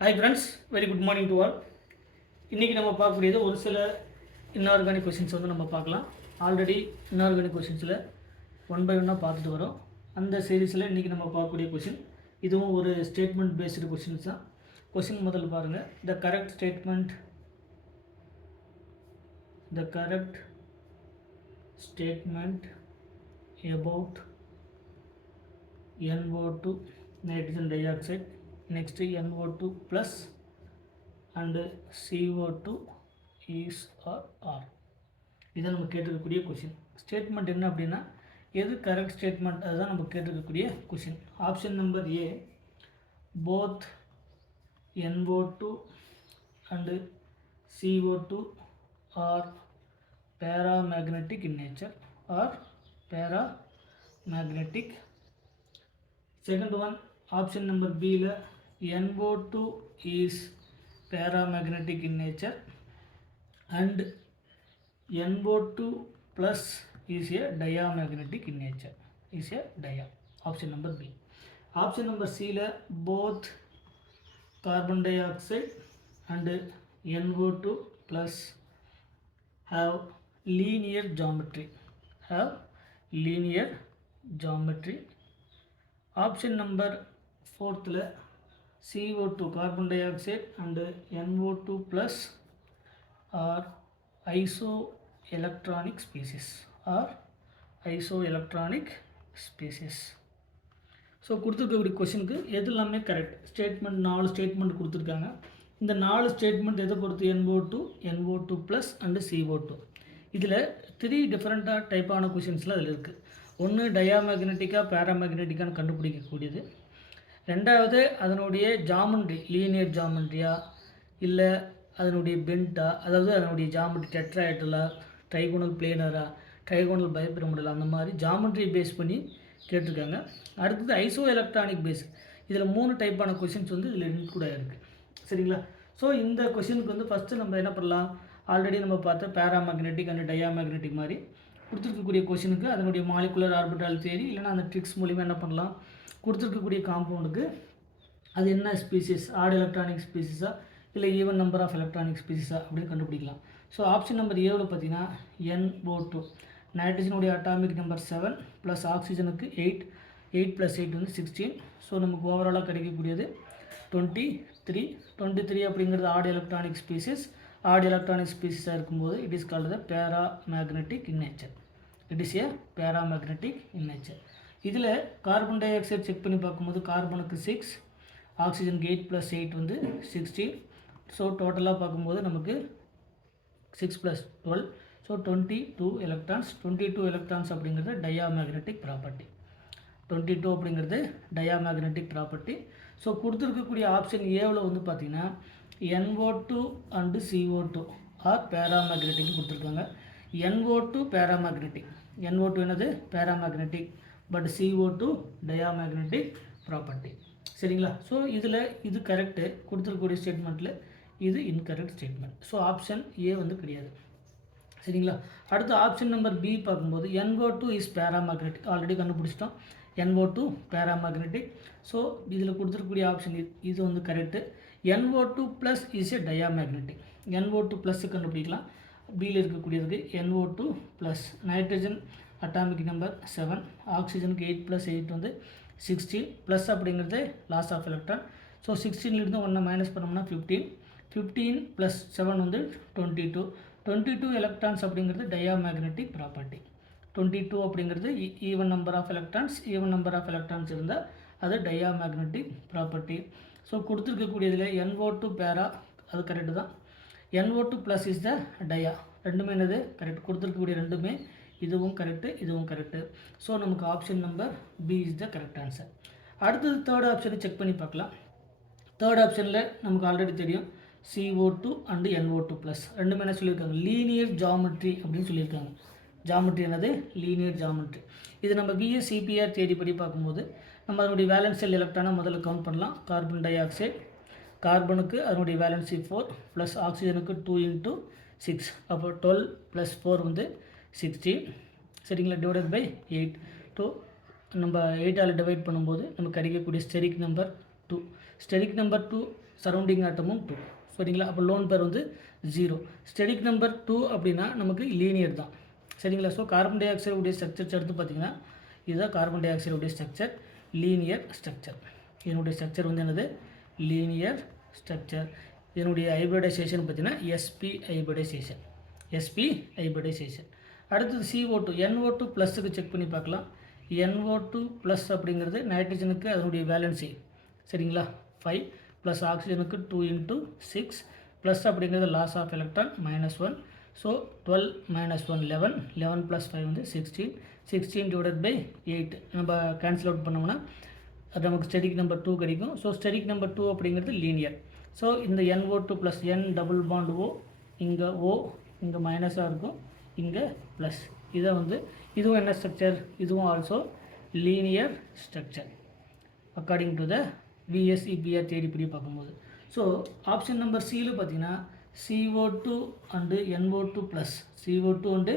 Hi friends, very good morning to all. இன்றைக்கி நம்ம பார்க்கக்கூடியது ஒரு சில இன்ஆர்கானிக் கொஷின்ஸ் வந்து நம்ம பார்க்கலாம். ஆல்ரெடி இன்ஆர்கானிக் கொஷின்ஸில் ஒன் பை ஒன்னாக பார்த்துட்டு வரோம். அந்த சீரீஸில் இன்றைக்கி நம்ம பார்க்கக்கூடிய கொஷின் இதுவும் ஒரு ஸ்டேட்மெண்ட் பேஸ்டு கொஷின்ஸ் தான். கொஷின் முதல்ல பாருங்கள். த correct statement about NO2 nitrogen dioxide, next NO2 plus and CO2 is or are. இதான் நம்ம கேட்டிருக்கக்கூடிய கொஷின். ஸ்டேட்மெண்ட் என்ன அப்படின்னா எது கரெக்ட் ஸ்டேட்மெண்ட், அதுதான் நம்ம கேட்டிருக்கக்கூடிய question. Option number A, both NO2 and CO2 are paramagnetic in nature or paramagnetic. Second one, option number B la NO2 is paramagnetic in nature and NO2 plus is a diamagnetic in nature, is a dia. Option number B. Option number C la both carbon dioxide and NO2 plus have linear geometry. Option number 4th la CO2 carbon dioxide and NO2 plus are isoelectronic species. So கொடுத்துருக்கக்கூடிய கொஷினுக்கு எது எல்லாமே correct. Statement 4 statement கொடுத்துருக்காங்க. இந்த 4 statement எதை பொறுத்து? NO2 plus and CO2. இதில் 3 டிஃப்ரெண்ட்டாக டைப்பான கொஷின்ஸ்லாம் அதில் இருக்குது. ஒன்று டயாமேக்னெட்டிக்காக பேராமேக்னெட்டிக்கான்னு கண்டுபிடிக்கக்கூடியது. ரெண்டாவது அதனுடைய ஜாமெண்ட்ரி, லீனியர் ஜாமெண்ட்ரியா இல்லை அதனுடைய பென்ட்டா, அதாவது அதனுடைய ஜாமெண்ட்ரி டெட்ராய்டலா, ட்ரைகோனல் பிளேனரா, ட்ரைகோனல் பைபிரமிடலா, அந்த மாதிரி ஜாமெண்ட்ரி பேஸ் பண்ணி கேட்டிருக்காங்க. அடுத்தது ஐசோ எலக்ட்ரானிக் பேஸ். இதில் 3 டைப்பான கொஷின்ஸ் வந்து இதில் இன்க்ளூட் ஆகிருக்கு. சரிங்களா? ஸோ இந்த கொஷினுக்கு வந்து ஃபஸ்ட்டு நம்ம என்ன பண்ணலாம், ஆல்ரெடி நம்ம பார்த்த பேராமேக்னெட்டிக் அண்ட் டயாமேக்னெட்டிக் மாதிரி கொடுத்துருக்கக்கூடிய கொஷினுக்கு அதனுடைய மாலிகுலர் ஆர்பிட்டால் தியரி இல்லைனா அந்த ட்ரிக்ஸ் மூலிமா என்ன பண்ணலாம், கொடுத்துருக்கக்கூடிய காம்பவுண்டுக்கு அது என்ன ஸ்பீசிஸ், ஆட் எலக்ட்ரானிக் ஸ்பீசிஸா இல்லை ஈவன் நம்பர் ஆஃப் எலக்ட்ரானிக் ஸ்பீசிஸா அப்படின்னு கண்டுபிடிக்கலாம். ஸோ ஆப்ஷன் நம்பர் ஏவில் பார்த்தீங்கன்னா NO2 நைட்ரஜனுடைய அட்டாமிக் நம்பர் 7 ப்ளஸ் ஆக்சிஜனுக்கு 8 + 8 வந்து 16. ஸோ நமக்கு ஓவராலாக கிடைக்கக்கூடியது 23 அப்படிங்கிறது odd electronic species. Odd electronic ஸ்பீசிஸாக இருக்கும்போது it is called the paramagnetic in nature. இதில் கார்பன் டை ஆக்சைடு செக் பண்ணி பார்க்கும்போது கார்பனுக்கு 6, ஆக்சிஜனுக்கு 8 + 8 வந்து 16. ஸோ டோட்டலாக பார்க்கும்போது நமக்கு 6 + 12, ஸோ 22 எலக்ட்ரான்ஸ். 22 எலக்ட்ரான்ஸ் அப்படிங்கிறது டயாமேக்னெட்டிக் ப்ராப்பர்ட்டி. ஸோ கொடுத்துருக்கக்கூடிய ஆப்ஷன் ஏவில் வந்து பார்த்திங்கன்னா NO2 and CO2 R paramagnetic கொடுத்துருக்காங்க. NO2 பேராமேக்னெட்டிக், NO2 என்னது paramagnetic, but CO2 diamagnetic property. சரிங்களா? ஸோ இதில் இது கரெக்டு, கொடுத்துருக்கக்கூடிய ஸ்டேட்மெண்ட்டில் இது incorrect statement. So option A வந்து கிடையாது. சரிங்களா? அடுத்து ஆப்ஷன் நம்பர் பி பார்க்கும்போது NO2 இஸ் பேராமேக்னெட்டிக், ஆல்ரெடி கண்டுபிடிச்சிட்டோம். NO2 paramagnetic. ஸோ இதில் கொடுத்துருக்கக்கூடிய ஆப்ஷன் இது வந்து correct. NO2 plus is A diamagnetic. NO2 plus கண்டுபிடிக்கலாம். பியில் இருக்கக்கூடியதுக்கு NO2 plus nitrogen atomic number 7, ஆக்சிஜனுக்கு 8 + 8 வந்து 16, ப்ளஸ் அப்படிங்கிறது லாஸ் ஆஃப் எலக்ட்ரான். ஸோ 16லேருந்து 1 மைனஸ் பண்ணோம்னா 15 + 7 வந்து 22 எலக்ட்ரான்ஸ் அப்படிங்கிறது டயாமேக்னெட்டிக் ப்ராப்பர்ட்டி. 22 அப்படிங்கிறது ஈவன் நம்பர் ஆஃப் எலக்ட்ரான்ஸ் இருந்தால் அது டயாமேக்னெட்டிக் ப்ராப்பர்ட்டி. ஸோ கொடுத்துருக்கக்கூடியதில் NO2 பேரா, அது கரெக்டு தான். NO2 ப்ளஸ் இஸ் த டயா, ரெண்டுமே என்னது கரெக்ட். கொடுத்துருக்கக்கூடிய ரெண்டுமே, இதுவும் கரெக்டு. ஸோ நமக்கு option number B is the correct answer. அடுத்தது தேர்ட் ஆப்ஷனை செக் பண்ணி பார்க்கலாம். தேர்ட் ஆப்ஷனில் நமக்கு ஆல்ரெடி தெரியும் CO2 அண்டு NO2 ப்ளஸ் ரெண்டுமே என்ன சொல்லியிருக்காங்க, லீனியர் ஜாமெட்ரி அப்படின்னு சொல்லியிருக்காங்க. ஜாமெட்ரி என்னது லீனியர் ஜாமெட்ரி. இது நம்ம VSEPR தேடி படி பார்க்கும்போது நம்ம அதனுடைய வேலன்ஸ் செல் எலக்ட்ரானை முதல்ல கவுண்ட் பண்ணலாம். கார்பன் டை ஆக்சைடு, கார்பனுக்கு அதனுடைய வேலன்சி 4 ப்ளஸ் ஆக்சிஜனுக்கு 2 × 6, அப்போ 12 + 4 வந்து 16. சரிங்களா? Divided by 8. நம்ம 8ஆல் டிவைட் பண்ணும்போது நமக்கு கிடைக்கக்கூடிய steric number 2. Steric number 2 surrounding ஆட்டமும் 2. சரிங்களா? அப்போ லோன் பேர் வந்து 0. ஸ்டெரிக் நம்பர் 2 அப்படின்னா நமக்கு லீனியர் தான். சரிங்களா? ஸோ கார்பன் டை ஆக்சைடு உடைய ஸ்ட்ரக்சர்ஸ் எடுத்து பார்த்திங்கன்னா இதுதான் கார்பன் டை ஆக்சைடு உடைய ஸ்ட்ரக்சர், லீனியர் ஸ்ட்ரக்சர். இதனுடைய ஸ்ட்ரக்சர் வந்து என்னது? Linear structure. இதனுடைய ஹைபிரிடைசேஷன் பார்த்திங்கன்னா sp ஹைபிரிடைசேஷன். sp hybridisation. அடுத்தது CO2 NO2 ப்ளஸுக்கு செக் பண்ணி பார்க்கலாம். NO2 ப்ளஸ் அப்படிங்கிறது நைட்ரஜனுக்கு அதனுடைய வேலன்சி சரிங்களா 5 ப்ளஸ் ஆக்சிஜனுக்கு 2 × 6 ப்ளஸ் அப்படிங்கிறது லாஸ் ஆஃப் எலக்ட்ரான் -1. ஸோ 12 - 1 11 11 + 5 வந்து 16 16 / 8 நம்ம கேன்சல் அவுட் பண்ணோம்னா அது நமக்கு ஸ்டெரிக் நம்பர் 2 கிடைக்கும். ஸோ ஸ்டெரிக் நம்பர் 2 அப்படிங்கிறது லீனியர். ஸோ இந்த NO2 plus N double bond O இங்கே O இங்கே மைனஸாக இருக்கும், இங்கே ப்ளஸ். இதை வந்து இதுவும் என்ன ஸ்ட்ரக்சர்? இதுவும் also linear structure according to the VSEPR தேடிப்படி பார்க்கும்போது. ஸோ ஆப்ஷன் நம்பர் சியில் பார்த்தீங்கன்னா CO2 and NO2 plus CO2 and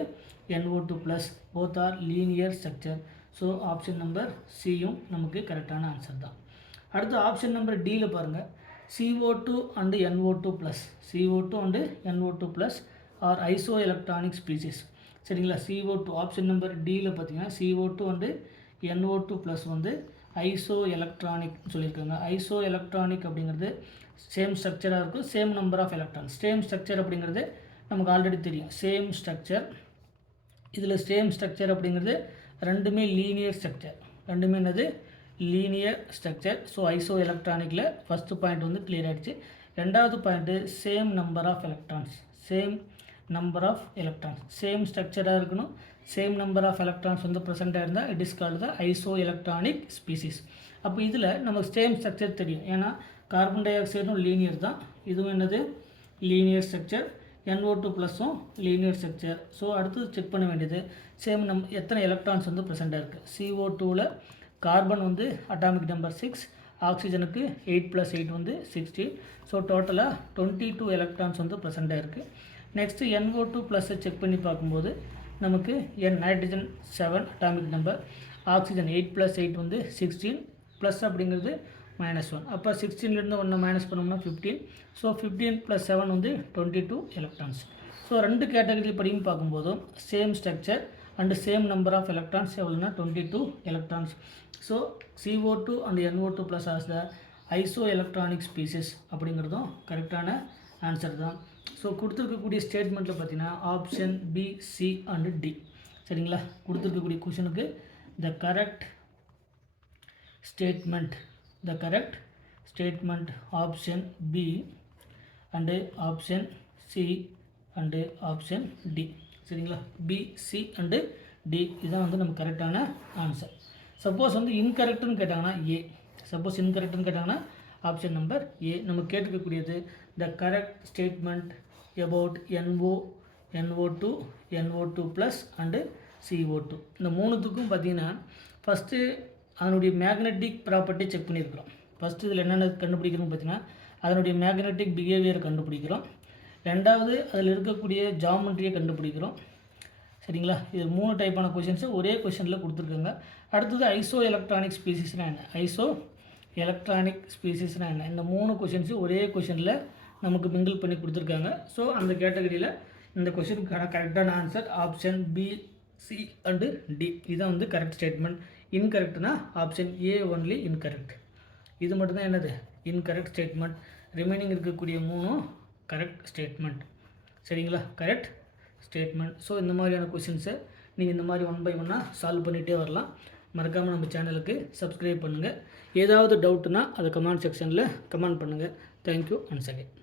NO2 plus both are linear structure. So option number சியும் நமக்கு கரெக்டான ஆன்சர் தான். அடுத்து ஆப்ஷன் நம்பர் டியில் பாருங்கள், CO2 and NO2 plus CO2 and NO2 plus are isoelectronic species. சரிங்களா? CO2 ஆப்ஷன் நம்பர் டியில் பார்த்தீங்கன்னா CO2 and NO2 ப்ளஸ் வந்து ஐசோ எலக்ட்ரானிக் சொல்லியிருக்காங்க. ஐசோ எலக்ட்ரானிக் அப்படிங்கிறது சேம் ஸ்ட்ரக்சராக இருக்கும், same number of electron. Same structure அப்படிங்கிறது நமக்கு ஆல்ரெடி தெரியும், சேம் ஸ்ட்ரக்சர். இதில் சேம் ஸ்ட்ரக்சர் அப்படிங்கிறது ரெண்டுமே லீனியர் ஸ்ட்ரக்சர். ரெண்டுமே என்னது? Linear structure. ஸோ ஐசோ எலக்ட்ரானிக்கில் ஃபஸ்ட்டு பாயிண்ட் வந்து கிளியர் ஆகிடுச்சு. ரெண்டாவது point same number of electrons. Same number of electrons same ஸ்ட்ரக்சராக இருக்கணும், சேம் நம்பர் ஆஃப் எலக்ட்ரான்ஸ் வந்து ப்ரெசென்ட்டாக இருந்தால் it is called the isoelectronic species. அப்போ இதில் நமக்கு சேம் ஸ்ட்ரக்சர் தெரியும், ஏன்னா கார்பன் டை ஆக்சைடும் லீனியர் தான், இதுவும் என்னது? Linear structure. NO2 ப்ளஸும் லீனியர் ஸ்ட்ரக்சர். ஸோ அடுத்து செக் பண்ண வேண்டியது சேம் எத்தனை எலக்ட்ரான்ஸ் வந்து ப்ரெசென்ட்டாக இருக்குது. CO2வில் கார்பன் வந்து அட்டாமிக் நம்பர் 6, ஆக்சிஜனுக்கு 8 + 8 வந்து 16. ஸோ டோட்டலாக 22 எலக்ட்ரான்ஸ் வந்து ப்ரெசென்ட்டாக இருக்குது. நெக்ஸ்ட்டு NO2 ப்ளஸை செக் பண்ணி பார்க்கும்போது நமக்கு நைட்ரஜன் 7 அட்டாமிக் நம்பர், ஆக்சிஜன் 8 + 8 வந்து 16, ப்ளஸ் அப்படிங்கிறது -1. அப்போ 16லேருந்து 1 மைனஸ் பண்ணோம்னா 15. ஸோ 15 + 7 வந்து 22 எலக்ட்ரான்ஸ். ஸோ ரெண்டு கேட்டகரி படியும் பார்க்கும்போதும் same structure and same number of electrons எவ்வளோனா 22 electrons. So CO2 and NO2 plus as the isoelectronic species அப்படிங்கிறதும் கரெக்டான ஆன்சர் தான். ஸோ கொடுத்துருக்கக்கூடிய ஸ்டேட்மெண்ட்டில் பார்த்தீங்கன்னா option B, C and D. சரிங்களா? கொடுத்துருக்கக்கூடிய கொஷனுக்கு the correct statement option B and option C and option D. சரிங்களா? பி, சி அண்டு டி இதுதான் வந்து நம்ம கரெக்டான ஆன்சர். சப்போஸ் வந்து இன்கரெக்டுன்னு கேட்டாங்கன்னா ஏ. சப்போஸ் இன்கரெக்டுன்னு கேட்டாங்கன்னா ஆப்ஷன் நம்பர் ஏ. நம்ம கேட்டுக்கக்கூடியது the correct statement about NO2 NO2 plus and CO2. இந்த மூணுத்துக்கும் பார்த்தீங்கன்னா ஃபஸ்ட்டு அதனுடைய மேக்னெட்டிக் ப்ராப்பர்ட்டி செக் பண்ணியிருக்கிறோம். ஃபஸ்ட்டு இதில் என்னென்ன கண்டுபிடிக்கிறோம் பார்த்தீங்கன்னா அதனுடைய மேக்னெட்டிக் பிஹேவியரை கண்டுபிடிக்கிறோம். ரெண்டாவது அதில் இருக்கக்கூடிய ஜாமெண்ட்ரியை கண்டுபிடிக்கிறோம். சரிங்களா? இது 3 டைப்பான கொஷின்ஸு ஒரே கொஷனில் கொடுத்துருக்காங்க. அடுத்தது ஐசோ எலக்ட்ரானிக் ஸ்பீசிஸ்னால் என்ன, ஐசோ எலக்ட்ரானிக் ஸ்பீசிஸ்னால் என்ன, இந்த 3 கொஷின்ஸு ஒரே கொஷனில் நமக்கு மிங்கிள் பண்ணி கொடுத்துருக்காங்க. ஸோ அந்த கேட்டகரியில் இந்த கொஷினுக்கான கரெக்டான answer option B, C and D. இதுதான் வந்து கரெக்ட் ஸ்டேட்மெண்ட். இன்கரெக்ட்னா ஆப்ஷன் ஏ ஒன்லி இன்கரெக்ட். இது மட்டும்தான் என்னது? Incorrect statement. ரிமைனிங் இருக்கக்கூடிய 3 கரெக்ட் ஸ்டேட்மெண்ட். சரிங்களா? Correct statement. ஸோ இந்த மாதிரியான கொஷின்ஸை நீங்கள் இந்த மாதிரி 1 by 1 சால்வ் பண்ணிகிட்டே வரலாம். மறக்காமல் நம்ம சேனலுக்கு சப்ஸ்கிரைப் பண்ணுங்கள். ஏதாவது டவுட்னா அதை கமெண்ட் செக்ஷனில் கமெண்ட் பண்ணுங்கள். Thank you once again.